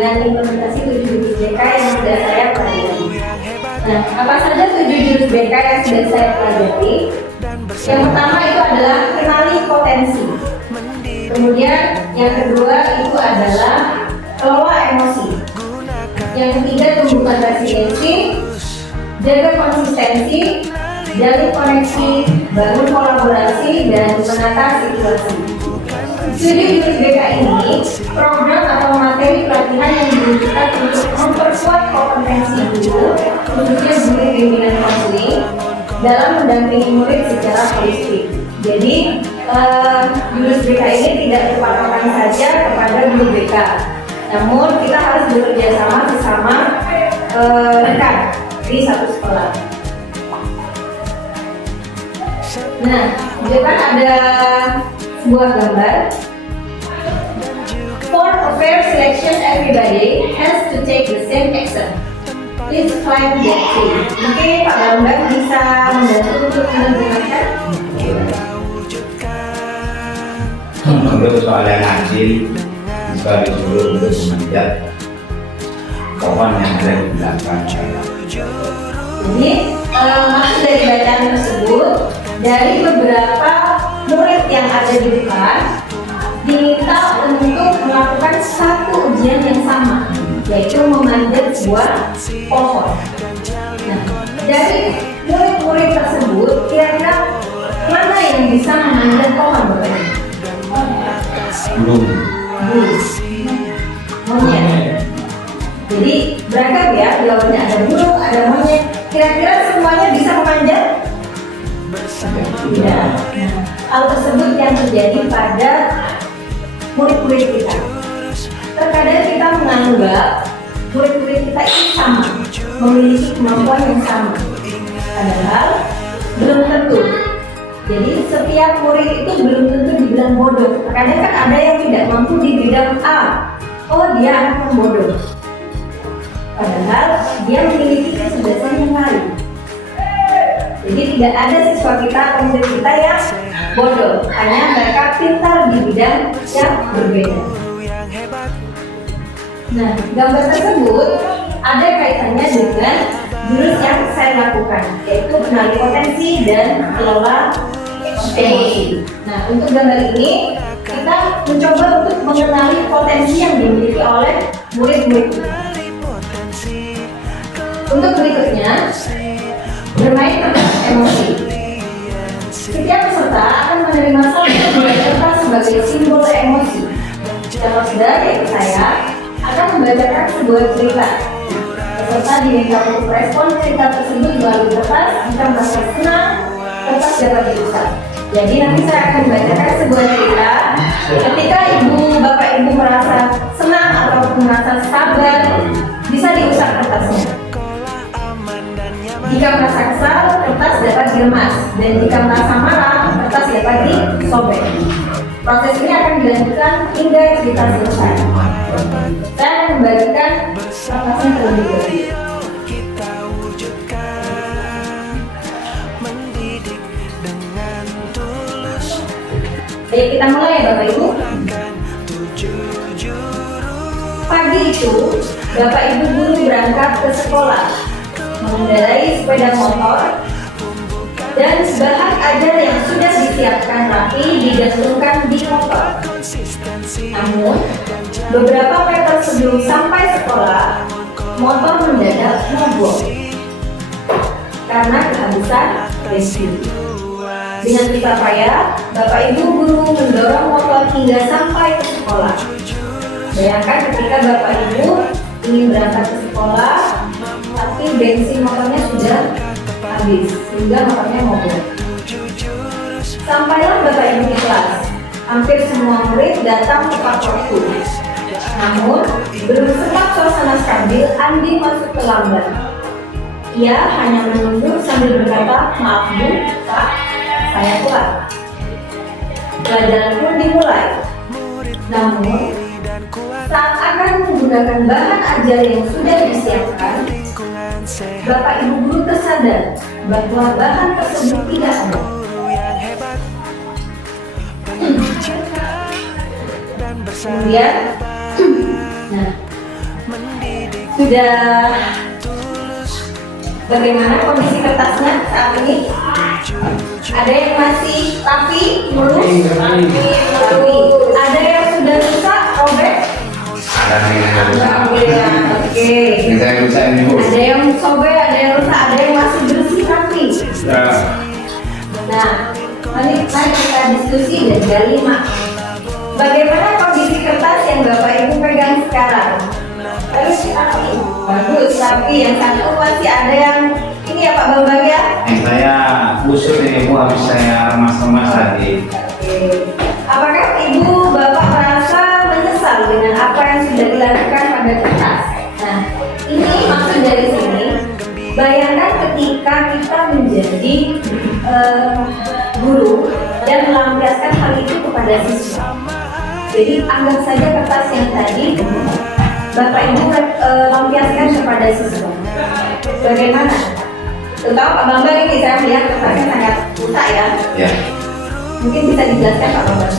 dengan implementasi 7 jurus BK yang sudah saya pelajari. Nah, apa saja 7 jurus BK yang sudah saya pelajari? Yang pertama itu adalah kenali potensi. Kemudian yang kedua itu adalah kelola emosi. Yang ketiga tumbuhkan resiliensi, jaga konsistensi, jalin koneksi, bangun kolaborasi, dan menata situasi. Studi jurus BK ini program atau materi pelatihan yang ditujukan untuk memperkuat kompetensi guru, khususnya guru pimpinan konseling, dalam mendampingi murid secara holistik. Jadi jurus BK ini tidak berpatokan saja kepada guru BK, namun kita harus bekerja sama sesama rekan di satu sekolah. Nah, di depan ada sebuah gambar. For a fair selection, everybody has to take the same action. Please climb that tree. Mungkin Pak Bambang bisa membantu untuk menerjemahkan. Untuk soal yang adil, bisa disuruh untuk memanjat pohon yang ada di belakang. Jadi, maksud dari bacaan tersebut, dari beberapa murid yang ada di depan, diminta untuk melakukan satu ujian yang sama, yaitu memanjat sebuah pohon. Nah, dari murid-murid tersebut, kira-kira mana yang bisa memanjat pohon, Bapak? Belum. Monyet. Jadi beragam ya, jawabannya ada burung, ada monyet. Kira-kira semuanya bisa memanjat? Tidak. Hal tersebut yang terjadi pada murid-murid kita. Terkadang kita menganggap murid-murid kita itu sama, memiliki kemampuan yang sama. Padahal belum tentu. Jadi setiap murid itu belum tentu dibilang bodoh. Terkadang kan ada yang tidak mampu di bidang A. Oh, dia anak yang bodoh. Padahal dia memiliki kecerdasan yang lain. Jadi tidak ada siswa kita atau murid kita yang bodoh, hanya mereka pintar di bidang yang berbeda. Nah, gambar tersebut ada kaitannya dengan jurus yang saya lakukan, yaitu kenali potensi dan kelola emosi. Nah, untuk gambar ini kita mencoba untuk mengenali potensi yang dimiliki oleh murid-murid kita. Untuk berikutnya, bermain tentang emosi. Setiap peserta akan menerima satu buah kertas sebagai simbol emosi. Contoh sederhana saya akan membacakan sebuah cerita. Peserta diminta untuk respon cerita tersebut melalui kertas. Jika merasa senang, kertas dapat dirusak. Jadi nanti saya akan membacakan sebuah cerita. Ketika bapak ibu merasa senang ataupun merasa sabar, bisa dirusak kertasnya. Jika merasa kesal, kertas dapat diremas, dan jika merasa marah, kertas dapat disobek. Proses ini akan dilanjutkan hingga cerita selesai. Saya akan membagikan kertasnya terlebih dahulu. Baik, kita mulai ya Bapak Ibu. Pagi itu, Bapak Ibu guru berangkat ke sekolah, mengendarai sepeda motor, dan bahan ajar yang sudah disiapkan rapi digantungkan di motor. Namun, beberapa meter sebelum sampai sekolah, motor mendadak mogok karena kehabisan bensin. Dengan susah payah, Bapak Ibu guru mendorong motor hingga sampai ke sekolah. Bayangkan ketika Bapak Ibu ingin berangkat ke sekolah, tapi bensin motornya sudah habis, sehingga motornya mogok. Sampailah Bapak Ibu di kelas. Hampir semua murid datang tepat waktu. Namun, belum sempat suasana stabil, Andi masuk terlambat. Ia hanya menunggu sambil berkata, "Maaf Bu, Pak, saya telat." Pelajaran pun dimulai. Namun, saat akan menggunakan bahan ajar yang sudah disiapkan, Bapak Ibu guru tersadar bahwa bahan tersebut tidak ada. Kemudian, sudah bagaimana kondisi kertasnya saat ini? Ada yang masih rapi, mulus, rapi. Ada yang sudah rusak, robek? Ada yang rusak. Oke. Ini saya rusak ini Bu. Ada yang sobek, ada yang rusak, ada yang masih bersih rapi. Ya. Nah, mari kita diskusi dan gali mak. Bagaimana kondisi kertas yang Bapak Ibu pegang sekarang? Bagus, rapi. Bagus, rapi. Yang satu masih ada yang ini ya Pak Bambang ya? Saya kusut ini Bu, habis saya remas-remas tadi. Oke. Apakah Ibu Bapak merasa menyesal dengan apa yang sudah dilakukan pada kertas? Nah, ini maksud dari sini. Bayangkan ketika kita menjadi guru dan melampiaskan hal itu kepada siswa. Jadi anggap saja kertas yang tadi Bapak Ibu lampiaskan kepada siswa. Bagaimana? Terutama Pak Bambang ini saya melihat kertasnya sangat rusak ya. Ya. Mungkin bisa dijelaskan Pak Bambang.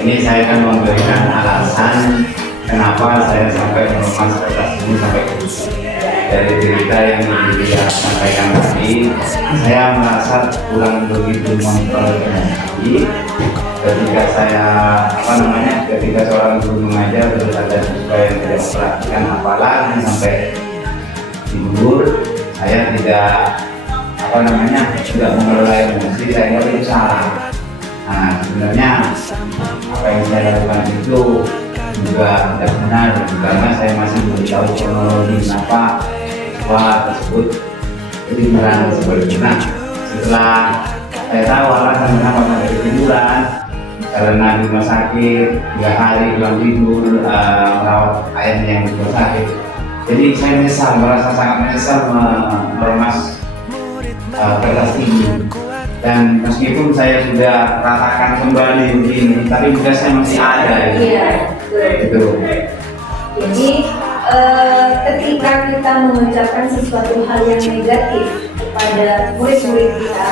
Ini saya akan memberikan alasan kenapa saya sampai meremas kertas ini sampai ke rusak. Dari cerita yang dia sampaikan tadi, saya merasa kurang begitu mengontrol dengan lagi. Ketika saya ketika seorang guru mengajar terus ada siswa yang tidak memperhatikan apalagi sampai tidur, saya tidak tidak mengelola emosi, saya anggap itu salah. Nah, sebenarnya apa yang saya lakukan itu juga tidak benar karena saya masih belum tahu kronologi kenapa siswa tersebut ketiduran seperti itu. Nah, setelah saya tahu alasan kenapa saya ketiduran karena di rumah sakit 3 hari belum tidur, merawat ayahnya yang di rumah sakit. Jadi saya menyesal, merasa sangat menyesal meremas kertas ini. Dan meskipun saya sudah ratakan kembali begini, tapi tugasnya masih ada. Iya, betul. Jadi ketika kita mengucapkan sesuatu hal yang negatif kepada murid-murid kita,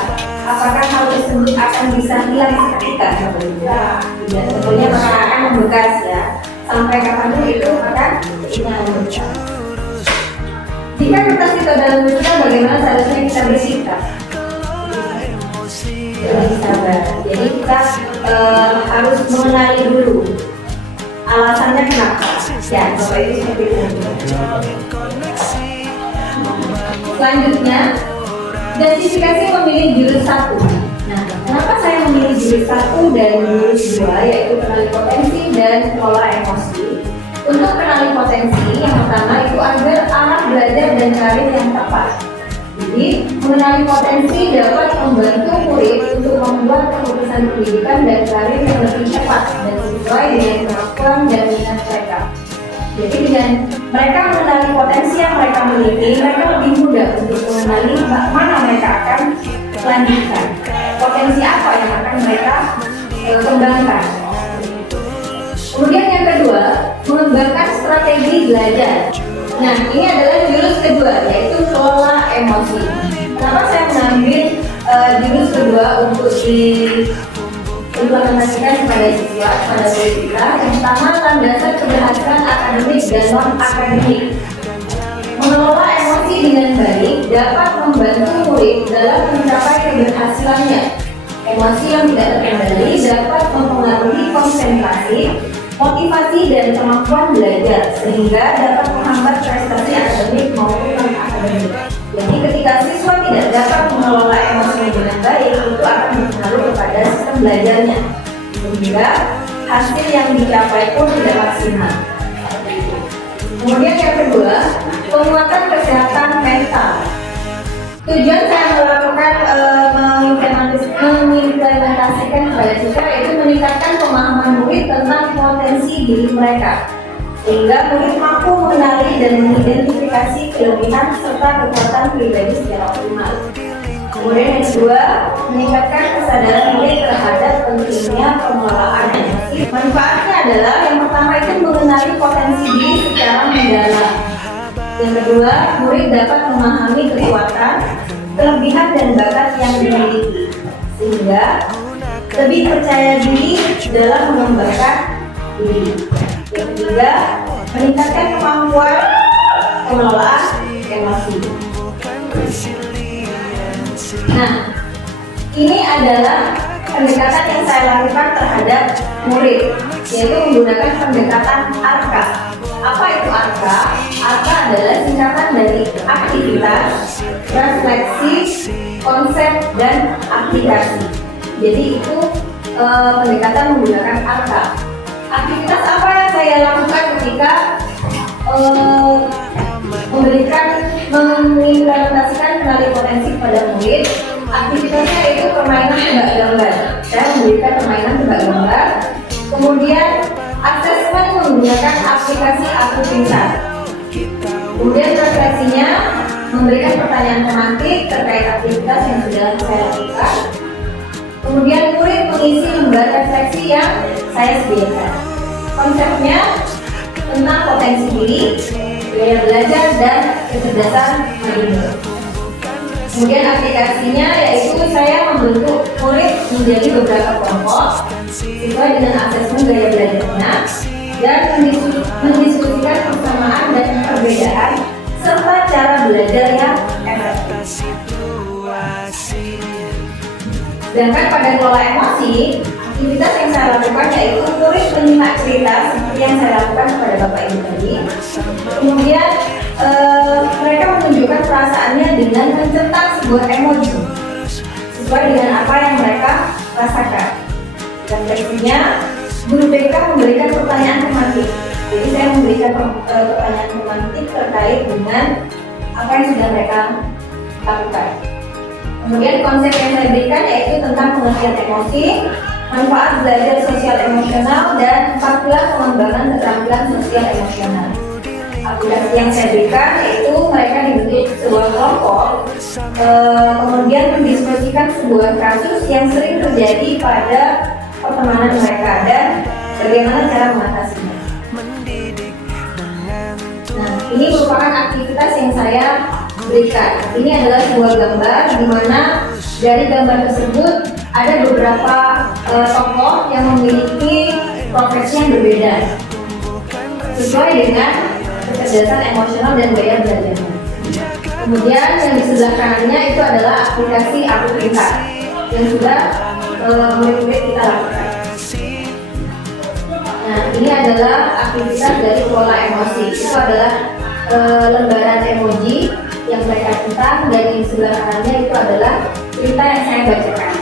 apakah hal tersebut akan bisa hilang seketika? Tidak, tentunya akan membekas ya. Sampai kapanpun itu akan membekas. Jika kertas itu dalam musibah, bagaimana seharusnya kita bersikap? Sabar. Jadi kita harus mengenali dulu alasannya kenapa. Ya, Bapak Ibu seperti itu. Selanjutnya, justifikasi memilih jurus 1. Nah, kenapa saya memilih jurus 1 dan jurus 2, yaitu kenali potensi dan kelola emosi? Untuk kenali potensi, yang pertama itu agar arah belajar dan karir yang tepat. Jadi, mengenali potensi dapat membantu murid untuk membuat keputusan pendidikan dan karir yang lebih tepat dan sesuai dengan kemampuan dan minat mereka. Jadi dengan mereka mengenali potensi yang mereka miliki, mereka lebih mudah untuk mengenali mana mereka akan lanjutkan. Potensi apa yang akan mereka kembangkan. Kemudian yang kedua, mengembangkan strategi belajar. Nah, ini adalah jurus kedua, yaitu kelola emosi. Kenapa saya mengambil jurus kedua untuk diimplementasikan kepada siswa, pada murid kita? Yang pertama, landasan keberhasilan akademik dan non-akademik. Mengelola emosi dengan baik dapat membantu murid dalam mencapai keberhasilannya. Emosi yang tidak terkendali dapat mempengaruhi konsentrasi, motivasi dan kemampuan belajar sehingga dapat menghambat prestasi akademik maupun non-akademik. Jadi ketika siswa tidak dapat mengelola emosi dengan baik, itu akan berpengaruh kepada sistem belajarnya sehingga hasil yang dicapai pun tidak maksimal. Kemudian yang kedua, penguatan kesehatan mental. Tujuan saya melakukan mengimplementasikan kepada siswa yaitu meningkatkan pemahaman murid tentang potensi diri mereka sehingga murid mampu mengenali dan mengidentifikasi kelebihan serta kekuatan pribadi secara optimal. Kemudian yang kedua, meningkatkan kesadaran murid terhadap pentingnya pengelolaan emosi. Manfaatnya adalah yang pertama itu mengenali potensi diri secara mendalam. Yang kedua, murid dapat memahami kekuatan, kelebihan dan bakat yang dimiliki sehingga lebih percaya diri dalam mengembangkan diri. Yang ketiga, meningkatkan kemampuan pengelolaan emosi. Nah, ini adalah pendekatan yang saya lakukan terhadap murid, yaitu menggunakan pendekatan ARKA. Apa itu ARKA? ARKA adalah singkatan dari aktivitas, refleksi, konsep, dan aplikasi. Jadi itu pendekatan menggunakan ARKA. Aktivitas apa yang saya lakukan ketika mengimplementasikan kenali potensi pada murid? Aktivitasnya itu permainan tebak gambar. Saya memberikan permainan tebak gambar. Kemudian asesmen menggunakan aplikasi Aku Pintar. Kemudian refleksinya memberikan pertanyaan tematik terkait aktivitas yang sudah saya lakukan. Kemudian murid mengisi lembar refleksi yang saya sediakan. Konsepnya tentang potensi diri, gaya belajar, dan kecerdasan mendengar. Kemudian aplikasinya yaitu saya membentuk murid menjadi beberapa kelompok sesuai dengan asesmen gaya belajarnya dan mendiskusikan persamaan dan perbedaan serta cara belajar yang efektif. Sedangkan pada kelola emosi, aktivitas yang saya lakukan yaitu murid menyimak cerita seperti yang saya lakukan kepada Bapak Ibu tadi. Kemudian mereka menunjukkan perasaannya dengan mencetak sebuah emoji sesuai dengan apa yang mereka rasakan. Dan berikutnya, guru BK memberikan pertanyaan tematik. Jadi saya memberikan pertanyaan tematik terkait dengan apa yang sudah mereka lakukan. Kemudian konsep yang saya berikan yaitu tentang pengertian emosi, manfaat belajar sosial emosional, dan 14 pengembangan keterampilan sosial emosional. Aplikasi yang saya berikan yaitu mereka dibentuk sebuah kelompok, kemudian mendiskusikan sebuah kasus yang sering terjadi pada pertemanan mereka dan bagaimana cara mengatasinya. Nah, ini merupakan aktivitas yang saya berikan. Ini adalah sebuah gambar di mana dari gambar tersebut ada beberapa tokoh yang memiliki profesi yang berbeda sesuai dengan kecerdasan emosional dan gaya belajarnya. Kemudian yang di sebelah kanannya itu adalah aplikasi Aku Pintar yang sudah murid-murid kita lakukan. Nah, ini adalah aktivitas dari pola emosi. Itu adalah lembaran emoji yang mereka centang, dan di sebelah kanannya itu adalah cerita yang saya bacakan.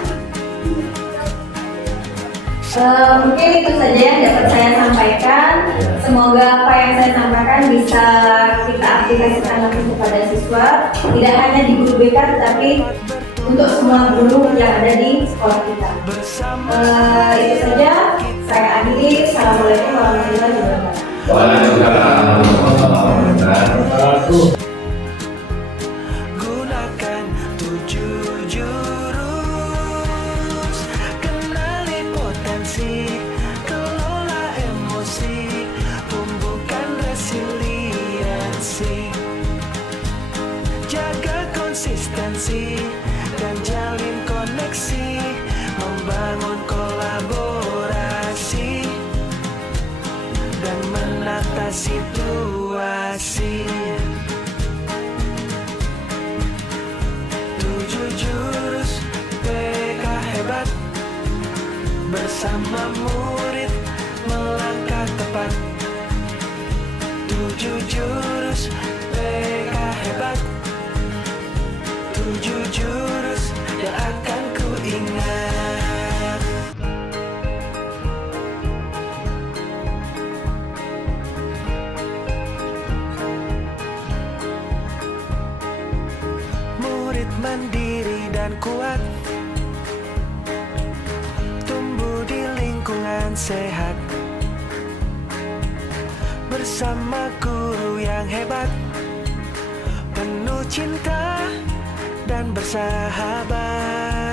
Mungkin itu saja yang dapat saya sampaikan. Semoga apa yang saya sampaikan bisa kita aplikasikan langsung kepada siswa, tidak hanya di guru BK tetapi untuk semua guru yang ada di sekolah kita. Itu saja, saya akhiri. Assalamualaikum warahmatullahi wabarakatuh. Waalaikumsalam warahmatullahi wabarakatuh. Gunakan 7 jurus, kenali potensi, kelola emosi, tumbuhkan resiliensi, jaga konsistensi dan jalin koneksi, membangun kolaborasi dan menata situasi. 7 jurus PK hebat, bersama murid melangkah tepat. 7 jurus PK hebat, 7 jurus yang akan ku ingat. Murid mandiri dan kuat, tumbuh di lingkungan sehat, bersama guru yang hebat, penuh cinta dan bersahabat.